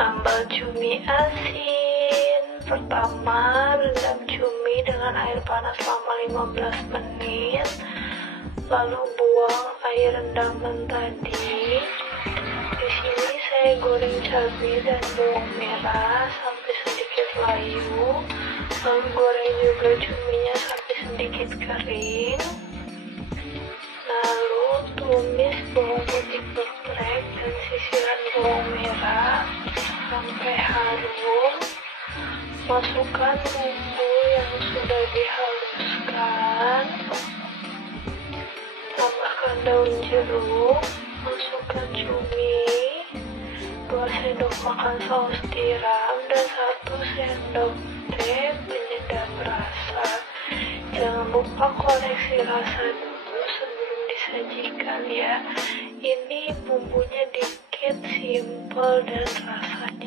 Sambal cumi asin. Pertama, rendam cumi dengan air panas selama 15 menit. Lalu buang air rendaman tadi. Di sini saya goreng cabai dan bawang merah sampai sedikit layu. Lalu goreng juga cuminya sampai sedikit kering. Lalu tumis bawang putih geprek dan sisiran bawang merah sampai harum. Masukkan bumbu yang sudah dihaluskan. Tambahkan daun jeruk. Masukkan cumi, 2 sendok makan saus tiram, dan 1 sendok teh penyedap rasa. Jangan lupa koreksi rasa dulu sebelum disajikan ya. Ini bumbunya dikit, simple dan rasanya